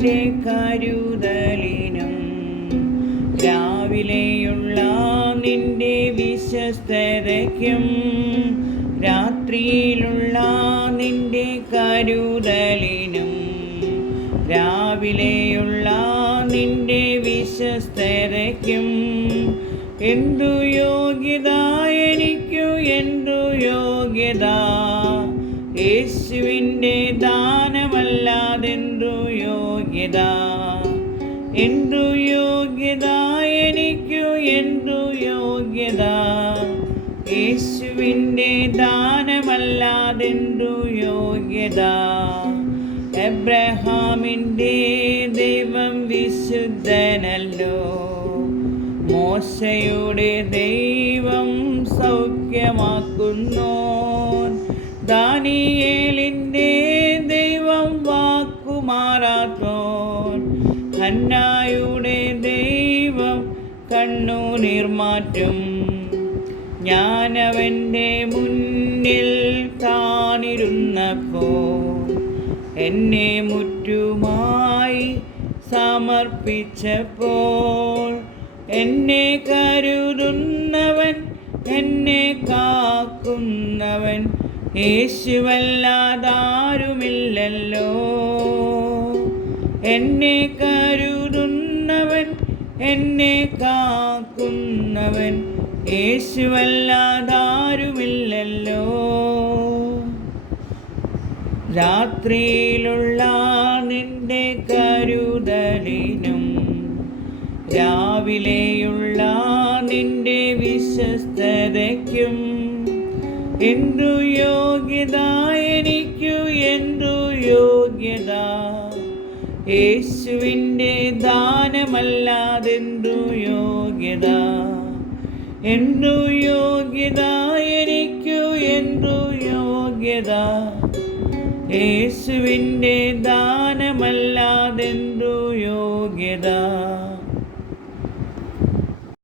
നിന്റെ കരുതലിനും രാവിലെയുള്ള നിന്റെ വിശ്വസ്തതയ്ക്കും രാത്രിയിലുള്ള നിന്റെ കരുതലിനും രാവിലെയുള്ള നിന്റെ വിശ്വസ്തതയ്ക്കും എന്തു യോഗ്യത എനിക്കു എന്തു യോഗ്യത യേശുവിൻ്റെ ദാനമല്ലാതെന്തു യോഗ്യത എന്തു യോഗ്യത എനിക്കു എന്തു യോഗ്യത യേശുവിൻ്റെ ദാനമല്ലാതെന്തു യോഗ്യത എബ്രഹാമിൻ്റെ ദൈവം വിശുദ്ധനല്ലോ മോശയുടെ ദൈവം സൗഖ്യമാക്കുന്നു ദാനിയേലിൻ്റെ ദൈവം വാക്കുമാറാത്തോൻ ഹന്നായുടെ ദൈവം കണ്ണുനീർ മാറ്റും ഞാനവൻ്റെ മുന്നിൽ താണിരുന്നപ്പോൾ എന്നെ മുറ്റുമായി സമർപ്പിച്ചപ്പോൾ എന്നെ കരുതുന്നവൻ എന്നെ കാക്കുന്നവൻ യേശുവല്ലാതാരുമില്ലല്ലോ എന്നെ കരുതുന്നവൻ എന്നെ കാക്കുന്നവൻ യേശുവല്ലാതാരുമില്ലല്ലോ രാത്രിയിലുള്ള നിന്റെ കരുതലിനും രാവിലെയുള്ള നിന്റെ വിശ്വസ്തതയ്ക്കും എന്തു യോഗ്യത എനിക്കു എന്തു യോഗ്യത യേശുവിൻ്റെ ദാനമല്ലാതെന്തു യോഗ്യത എന്തു യോഗ്യത എനിക്കു എന്തു യോഗ്യത യേശുവിൻ്റെ ദാനമല്ലാതെന്തു യോഗ്യത.